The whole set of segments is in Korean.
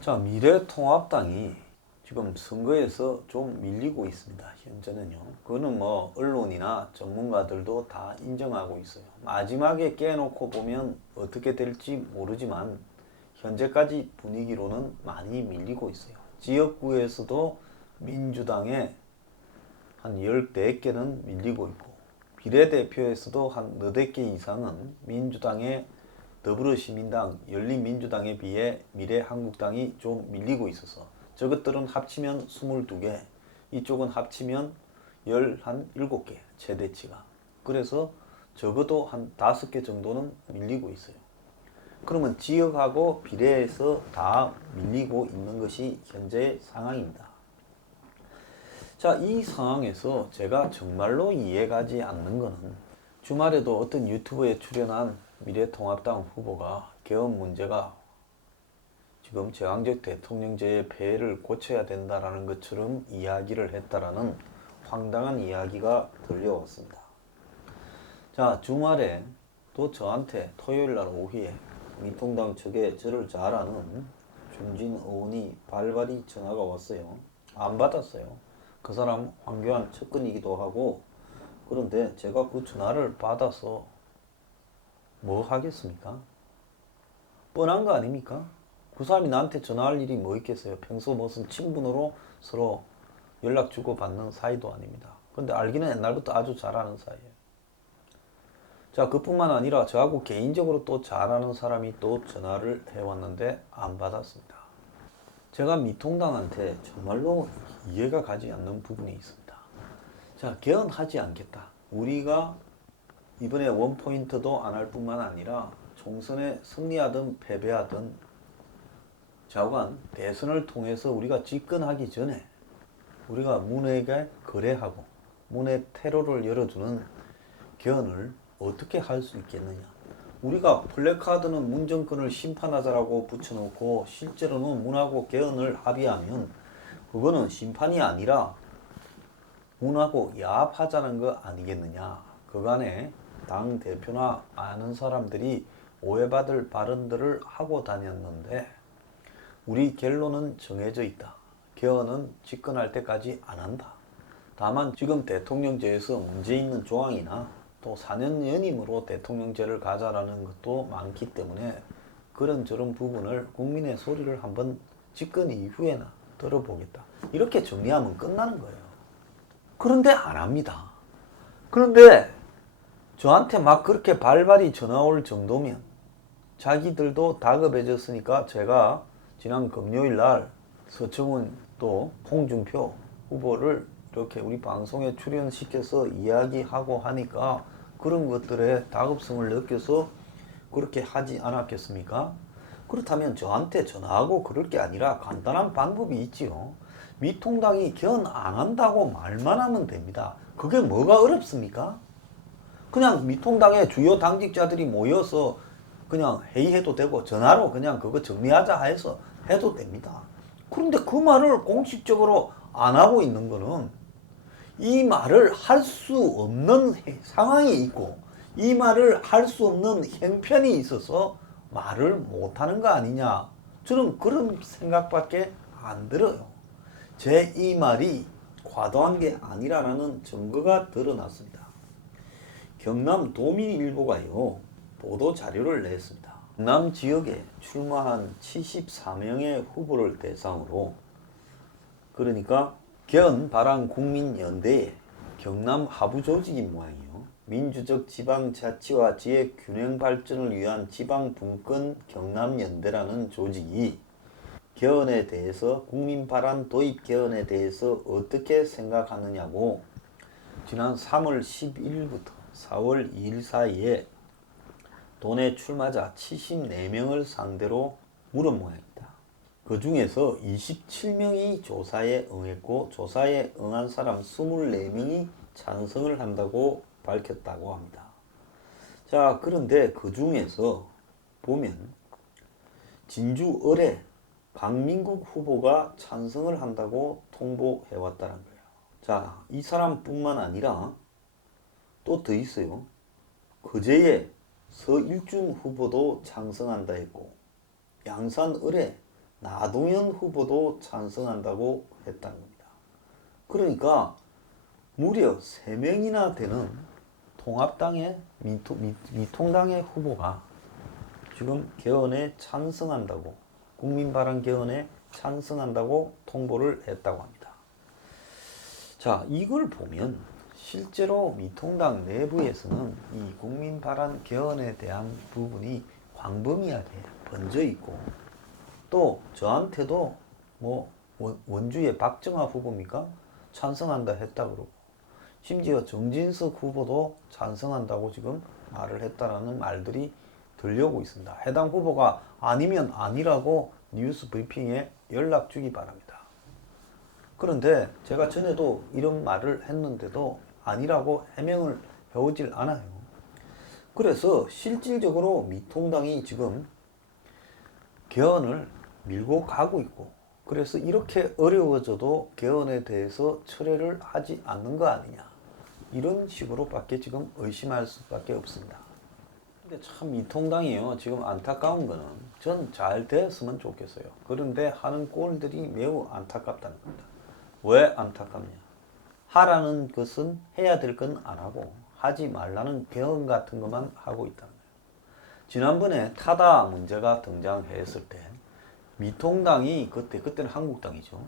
자, 미래통합당이 지금 선거에서 좀 밀리고 있습니다. 현재는요. 그거는 뭐 언론이나 전문가들도 다 인정하고 있어요. 마지막에 깨놓고 보면 어떻게 될지 모르지만 현재까지 분위기로는 많이 밀리고 있어요. 지역구에서도 민주당에 한 14개는 밀리고 있고 비례대표에서도 한 4개 이상은 민주당에 더불어시민당, 열린민주당에 비해 미래한국당이 좀 밀리고 있어서 저것들은 합치면 22개, 이쪽은 합치면 17개 최대치가. 그래서 적어도 한 5개 정도는 밀리고 있어요. 그러면 지역하고 비례해서 다 밀리고 있는 것이 현재 상황입니다. 자, 이 상황에서 제가 정말로 이해가지 않는 거는 주말에도 어떤 유튜브에 출연한 미래통합당 후보가 개헌 문제가 지금 제왕적 대통령제의 폐해를 고쳐야 된다라는 것처럼 이야기를 했다라는 황당한 이야기가 들려왔습니다. 자, 주말에 또 저한테 토요일 날 오후에 미통당 측에 저를 잘 아는 중진 의원이 발발이 전화가 왔어요. 안 받았어요. 그 사람 황교안 측근이기도 하고 그런데 제가 그 전화를 받아서 뭐 하겠습니까? 뻔한 거 아닙니까? 그 사람이 나한테 전화할 일이 뭐 있겠어요? 평소 무슨 친분으로 서로 연락 주고 받는 사이도 아닙니다. 근데 알기는 옛날부터 아주 잘하는 사이예요. 자, 그뿐만 아니라 저하고 개인적으로 또 잘하는 사람이 또 전화를 해왔는데 안 받았습니다. 제가 미통당한테 정말로 이해가 가지 않는 부분이 있습니다. 자, 개헌하지 않겠다. 우리가 이번에 원포인트도 안 할 뿐만 아니라 총선에 승리하든 패배하든 좌우간 대선을 통해서 우리가 집권하기 전에 우리가 문에게 거래하고 문에 테러를 열어주는 개헌을 어떻게 할 수 있겠느냐. 우리가 플래카드는 문정권을 심판하자라고 붙여놓고 실제로는 문하고 개헌을 합의하면 그거는 심판이 아니라 문하고 야합하자는 거 아니겠느냐. 그간에 당 대표나 아는 사람들이 오해받을 발언들을 하고 다녔는데 우리 결론은 정해져 있다. 개헌은 집권할 때까지 안 한다. 다만 지금 대통령제에서 문제 있는 조항이나 또 4년 연임으로 대통령제를 가자라는 것도 많기 때문에 그런저런 부분을 국민의 소리를 한번 집권 이후에나 들어보겠다. 이렇게 정리하면 끝나는 거예요. 그런데 안 합니다. 그런데 저한테 막 그렇게 발발이 전화 올 정도면 자기들도 다급해졌으니까 제가 지난 금요일 날 서청원 또 홍준표 후보를 이렇게 우리 방송에 출연시켜서 이야기하고 하니까 그런 것들에 다급성을 느껴서 그렇게 하지 않았겠습니까? 그렇다면 저한테 전화하고 그럴 게 아니라 간단한 방법이 있지요. 미통당이 개헌 안 한다고 말만 하면 됩니다. 그게 뭐가 어렵습니까? 그냥 미통당의 주요 당직자들이 모여서 그냥 회의해도 되고 전화로 그냥 그거 정리하자 해서 해도 됩니다. 그런데 그 말을 공식적으로 안 하고 있는 거는 이 말을 할 수 없는 해- 상황이 있고 이 말을 할 수 없는 형편이 있어서 말을 못 하는 거 아니냐. 저는 그런 생각밖에 안 들어요. 제 이 말이 과도한 게 아니라는 증거가 드러났습니다. 경남 도민일보가요 보도 자료를 냈습니다. 경남 지역에 출마한 74명의 후보를 대상으로 그러니까 바람 국민연대의 경남 하부 조직이 모양이요. 민주적 지방 자치와 지역 균형 발전을 위한 지방 분권 경남 연대라는 조직이 개헌에 대해서 국민 발안 도입 개헌에 대해서 어떻게 생각하느냐고 지난 3월 11일부터 4월 2일 사이에 도내 출마자 74명을 상대로 물은 모양입니다. 그 중에서 27명이 조사에 응했고 조사에 응한 사람 24명이 찬성을 한다고 밝혔다고 합니다. 자, 그런데 그 중에서 보면 진주 을에 강민국 후보가 찬성을 한다고 통보해 왔다는 거예요. 자, 이 사람뿐만 아니라 또 더 있어요. 거제에 서일준 후보도 찬성한다 했고 양산 을에 나동현 후보도 찬성한다고 했다는 겁니다. 그러니까 무려 3명이나 되는 통합당의 미통, 미, 미통당의 후보가 지금 개헌에 찬성한다고 국민바람 개헌에 찬성한다고 통보를 했다고 합니다. 자, 이걸 보면 실제로 미통당 내부에서는 이 국민바람 개헌에 대한 부분이 광범위하게 번져 있고 또 저한테도 뭐 원- 원주의 박정아 후보입니까? 찬성한다 했다 그러고 심지어 정진석 후보도 찬성한다고 지금 말을 했다라는 말들이 들려오고 있습니다. 해당 후보가 아니면 아니라고 뉴스 브리핑에 연락 주기 바랍니다. 그런데 제가 전에도 이런 말을 했는데도 아니라고 해명을 해오질 않아요. 그래서 실질적으로 미통당이 지금 개헌을 밀고 가고 있고 그래서 이렇게 어려워져도 개헌에 대해서 철회를 하지 않는 거 아니냐 이런 식으로밖에 지금 의심할 수밖에 없습니다. 근데 참 미통당이요 지금 안타까운 거는 전 잘 됐으면 좋겠어요. 그런데 하는 꼴들이 매우 안타깝다는 겁니다. 왜 안타깝냐? 하라는 것은 해야 될 건 안 하고 하지 말라는 개헌 같은 것만 하고 있다는 거예요. 지난번에 타다 문제가 등장했을 때 미통당이 그때 그때는 한국당이죠.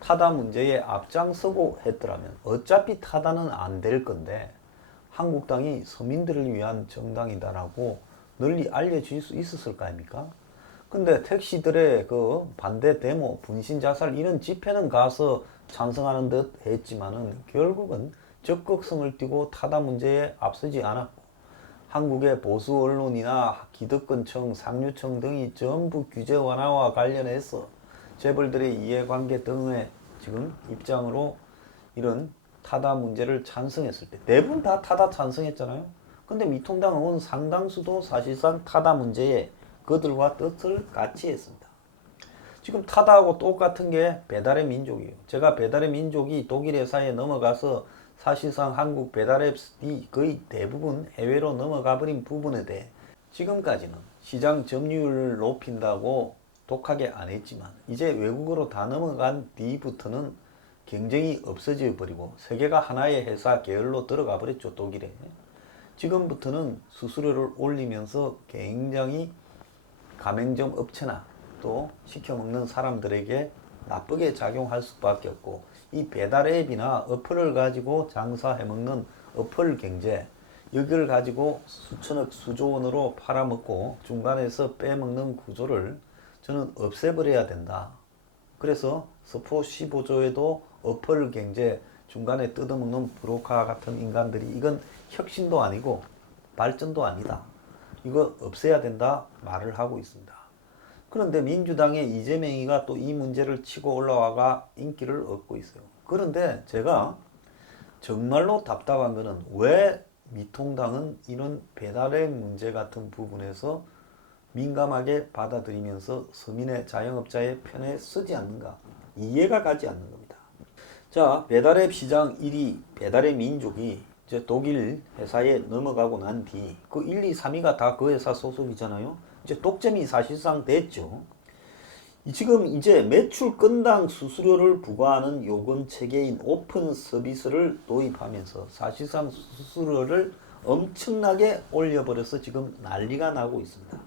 타다 문제에 앞장서고 했더라면 어차피 타다는 안 될 건데 한국당이 서민들을 위한 정당이다라고 널리 알려질 수 있었을 거 아닙니까? 근데 택시들의 그 반대 데모, 분신 자살 이런 집회는 가서 찬성하는 듯 했지만은 결국은 적극성을 띠고 타다 문제에 앞서지 않았고 한국의 보수 언론이나 기득권청, 상류청 등이 전부 규제 완화와 관련해서 재벌들의 이해관계 등의 지금 입장으로 이런 타다 문제를 찬성했을 때 대부분 다 타다 찬성했잖아요. 근데 미통당 의원 상당수도 사실상 타다 문제에 그들과 뜻을 같이 했습니다. 지금 타다하고 똑같은 게 배달의 민족이에요. 제가 배달의 민족이 독일 회사에 넘어가서 사실상 한국 배달앱이 거의 대부분 해외로 넘어가 버린 부분에 대해 지금까지는 시장 점유율을 높인다고 독하게 안 했지만 이제 외국으로 다 넘어간 뒤부터는 경쟁이 없어져 버리고 세계가 하나의 회사 계열로 들어가 버렸죠 독일에 지금부터는 수수료를 올리면서 굉장히 가맹점 업체나 또 시켜 먹는 사람들에게 나쁘게 작용할 수밖에 없고 이 배달 앱이나 어플을 가지고 장사해 먹는 어플 경제 여기를 가지고 수천억 수조 원으로 팔아먹고 중간에서 빼먹는 구조를 저는 없애버려야 된다. 그래서 스포 15조에도 어플 경제 중간에 뜯어먹는 브로커 같은 인간들이 이건 혁신도 아니고 발전도 아니다. 이거 없애야 된다 말을 하고 있습니다. 그런데 민주당의 이재명이가 또 이 문제를 치고 올라와가 인기를 얻고 있어요. 그런데 제가 정말로 답답한 거는 왜 미통당은 이런 배달의 문제 같은 부분에서 민감하게 받아들이면서 서민의 자영업자의 편에 서지 않는가 이해가 가지 않는 겁니다. 자 배달앱 시장 1위 배달의 민족이 이제 독일 회사에 넘어가고 난 뒤 그 1, 2, 3위가 다 그 회사 소속이잖아요. 이제 독점이 사실상 됐죠. 이 지금 이제 매출 건당 수수료를 부과하는 요금 체계인 오픈 서비스를 도입하면서 사실상 수수료를 엄청나게 올려버려서 지금 난리가 나고 있습니다.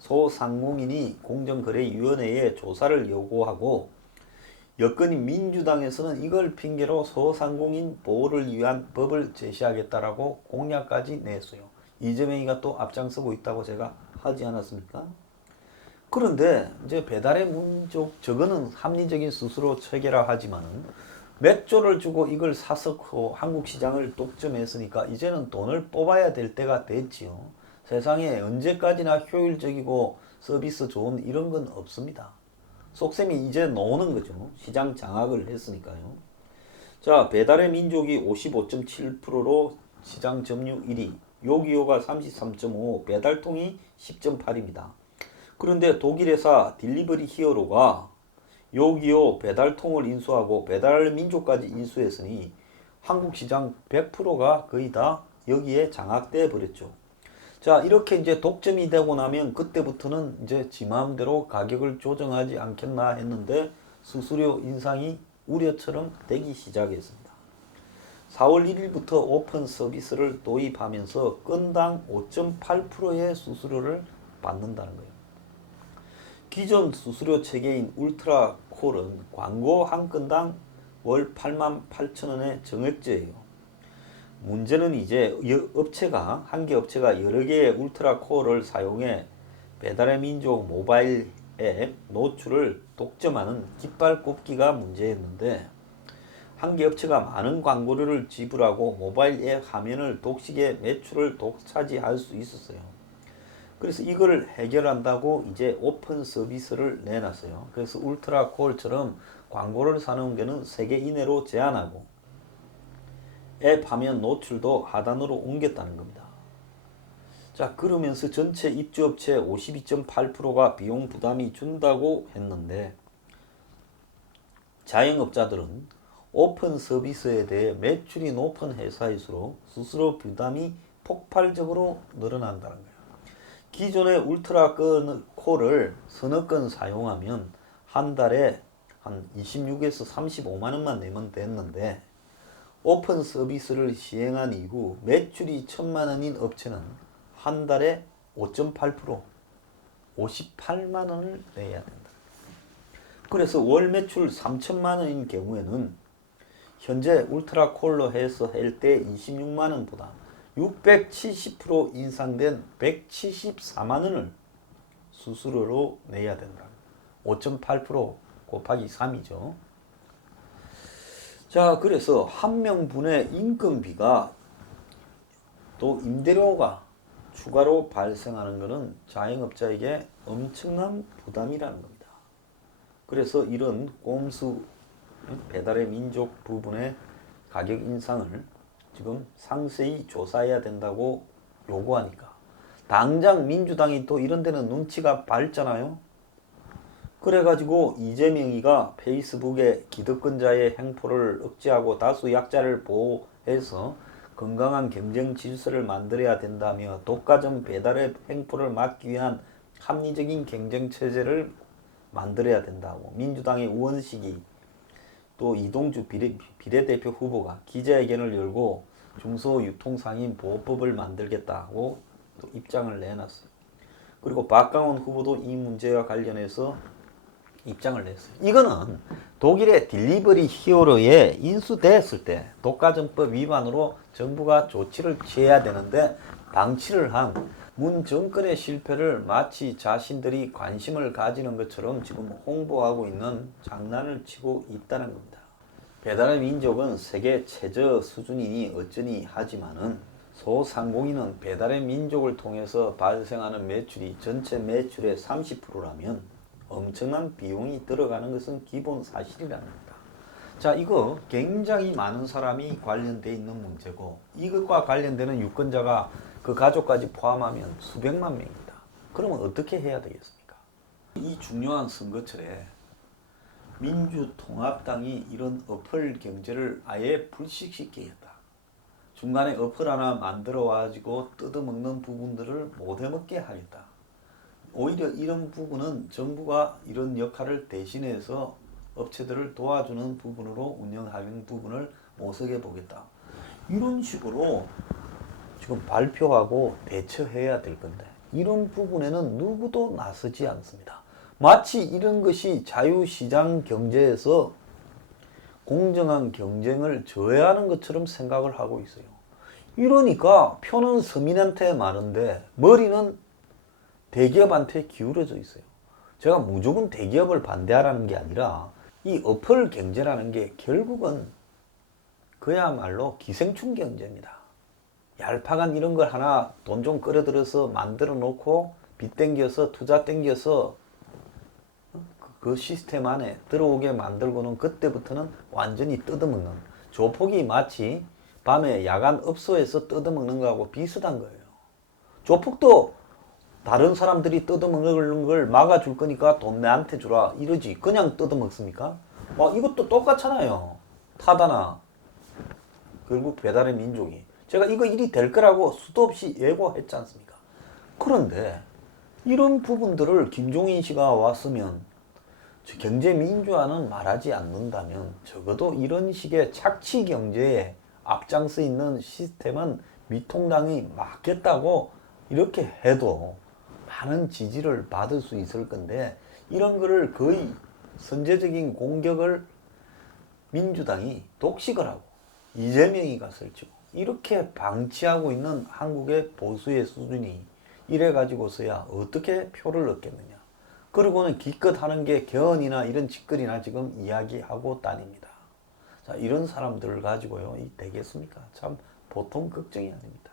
소상공인이 공정거래위원회에 조사를 요구하고 여건인 민주당에서는 이걸 핑계로 소상공인 보호를 위한 법을 제시하겠다라고 공약까지 냈어요. 이재명이가 또 앞장서고 있다고 제가 하지 않았습니까? 그런데 이제 배달의 문족 저거는 합리적인 스스로 체계라 하지만은 몇 조를 주고 이걸 사서고 한국 시장을 독점했으니까 이제는 돈을 뽑아야 될 때가 됐지요. 세상에 언제까지나 효율적이고 서비스 좋은 이런 건 없습니다. 속셈이 이제 나오는 거죠. 시장 장악을 했으니까요. 자, 배달의 민족이 55.7%로 시장 점유 1위, 요기요가 33.5, 배달통이 10.8입니다. 그런데 독일 회사 딜리버리 히어로가 요기요 배달통을 인수하고 배달 민족까지 인수했으니 한국 시장 100%가 거의 다 여기에 장악돼 버렸죠. 자, 이렇게 이제 독점이 되고 나면 그때부터는 이제 지 마음대로 가격을 조정하지 않겠나 했는데 수수료 인상이 우려처럼 되기 시작했습니다. 4월 1일부터 오픈 서비스를 도입하면서 건당 5.8%의 수수료를 받는다는 거예요. 기존 수수료 체계인 울트라 콜은 광고 한 건당 월 8만 8천 원의 정액제예요. 문제는 이제 여- 업체가 한 개 업체가 여러 개의 울트라 콜을 사용해 배달의 민족 모바일 앱 노출을 독점하는 깃발 꼽기가 문제였는데 한 개 업체가 많은 광고료를 지불하고 모바일 앱 화면을 독식해 매출을 독차지할 수 있었어요. 그래서 이걸 해결한다고 이제 오픈 서비스를 내놨어요. 그래서 울트라 콜처럼 광고를 사는 데는 3개 이내로 제한하고 앱 화면 노출도 하단으로 옮겼다는 겁니다. 자, 그러면서 전체 입주업체 52.8%가 비용 부담이 준다고 했는데 자영업자들은 오픈 서비스에 대해 매출이 높은 회사일수록 스스로 부담이 폭발적으로 늘어난다는 거예요. 기존의 울트라 건 콜을 서너 건 사용하면 한 달에 한 26에서 35만 원만 내면 됐는데 오픈 서비스를 시행한 이후 매출이 천만 원인 업체는 한 달에 5.8% 58만 원을 내야 된다. 그래서 월 매출 3천만 원인 경우에는 현재 울트라 콜로 해서 할 때 26만 원보다 670% 인상된 174만 원을 수수료로 내야 된다. 5.8% 곱하기 3이죠. 자, 그래서 한 명분의 인건비가 또 임대료가 추가로 발생하는 것은 자영업자에게 엄청난 부담이라는 겁니다. 그래서 이런 꼼수 배달의 민족 부분의 가격 인상을 지금 상세히 조사해야 된다고 요구하니까 당장 민주당이 또 이런 데는 눈치가 밝잖아요. 그래가지고 이재명이가 페이스북에 기득권자의 행포를 억제하고 다수 약자를 보호해서 건강한 경쟁 질서를 만들어야 된다며 독과점 배달의 행포를 막기 위한 합리적인 경쟁 체제를 만들어야 된다고 민주당의 우원식이 또 이동주 비례, 비례대표 후보가 기자회견을 열고 중소유통상인 보호법을 만들겠다고 또 입장을 내놨어요. 그리고 박강원 후보도 이 문제와 관련해서 입장을 냈어요. 이거는 독일의 딜리버리 히어로에 인수됐을 때 독과점법 위반으로 정부가 조치를 취해야 되는데 방치를 한 문 정권의 실패를 마치 자신들이 관심을 가지는 것처럼 지금 홍보하고 있는 장난을 치고 있다는 겁니다. 배달의 민족은 세계 최저 수준이니 어쩌니 하지만은 소상공인은 배달의 민족을 통해서 발생하는 매출이 전체 매출의 30%라면 엄청난 비용이 들어가는 것은 기본 사실이라는 겁니다. 자, 이거 굉장히 많은 사람이 관련돼 있는 문제고 이것과 관련되는 유권자가 그 가족까지 포함하면 수백만 명입니다. 그러면 어떻게 해야 되겠습니까? 이 중요한 선거철에 민주통합당이 이런 어플 경제를 아예 불식시키게 했다. 중간에 어플 하나 만들어 가지고 뜯어먹는 부분들을 못 해먹게 하겠다. 오히려 이런 부분은 정부가 이런 역할을 대신해서 업체들을 도와주는 부분으로 운영하는 부분을 모색해 보겠다. 이런 식으로 지금 발표하고 대처해야 될 건데 이런 부분에는 누구도 나서지 않습니다. 마치 이런 것이 자유시장 경제에서 공정한 경쟁을 저해하는 것처럼 생각을 하고 있어요. 이러니까 표는 서민한테 많은데 머리는 대기업한테 기울어져 있어요. 제가 무조건 대기업을 반대하라는 게 아니라 이 어플 경제라는 게 결국은 그야말로 기생충 경제입니다. 얄팍한 이런 걸 하나 돈 좀 끌어들여서 만들어 놓고 빚 땡겨서 투자 땡겨서 그 시스템 안에 들어오게 만들고는 그때부터는 완전히 뜯어먹는 조폭이 마치 밤에 야간 업소에서 뜯어먹는 거하고 비슷한 거예요. 조폭도 다른 사람들이 뜯어먹는 걸 막아줄 거니까 돈 내한테 주라 이러지 그냥 뜯어먹습니까? 와 이것도 똑같잖아요. 타다나 결국 배달의 민족이 제가 이거 일이 될 거라고 수도 없이 예고했지 않습니까? 그런데 이런 부분들을 김종인 씨가 왔으면 저 경제 민주화는 말하지 않는다면 적어도 이런 식의 착취 경제에 앞장서 있는 시스템은 미통당이 막겠다고 이렇게 해도 많은 지지를 받을 수 있을 건데 이런 거를 거의 선제적인 공격을 민주당이 독식을 하고 이재명이가 설치고 이렇게 방치하고 있는 한국의 보수의 수준이 이래 가지고서야 어떻게 표를 얻겠느냐. 그리고는 기껏 하는 게 개헌이나 이런 짓거리나 지금 이야기하고 다닙니다. 자, 이런 사람들을 가지고요, 이 되겠습니까? 참 보통 걱정이 아닙니다.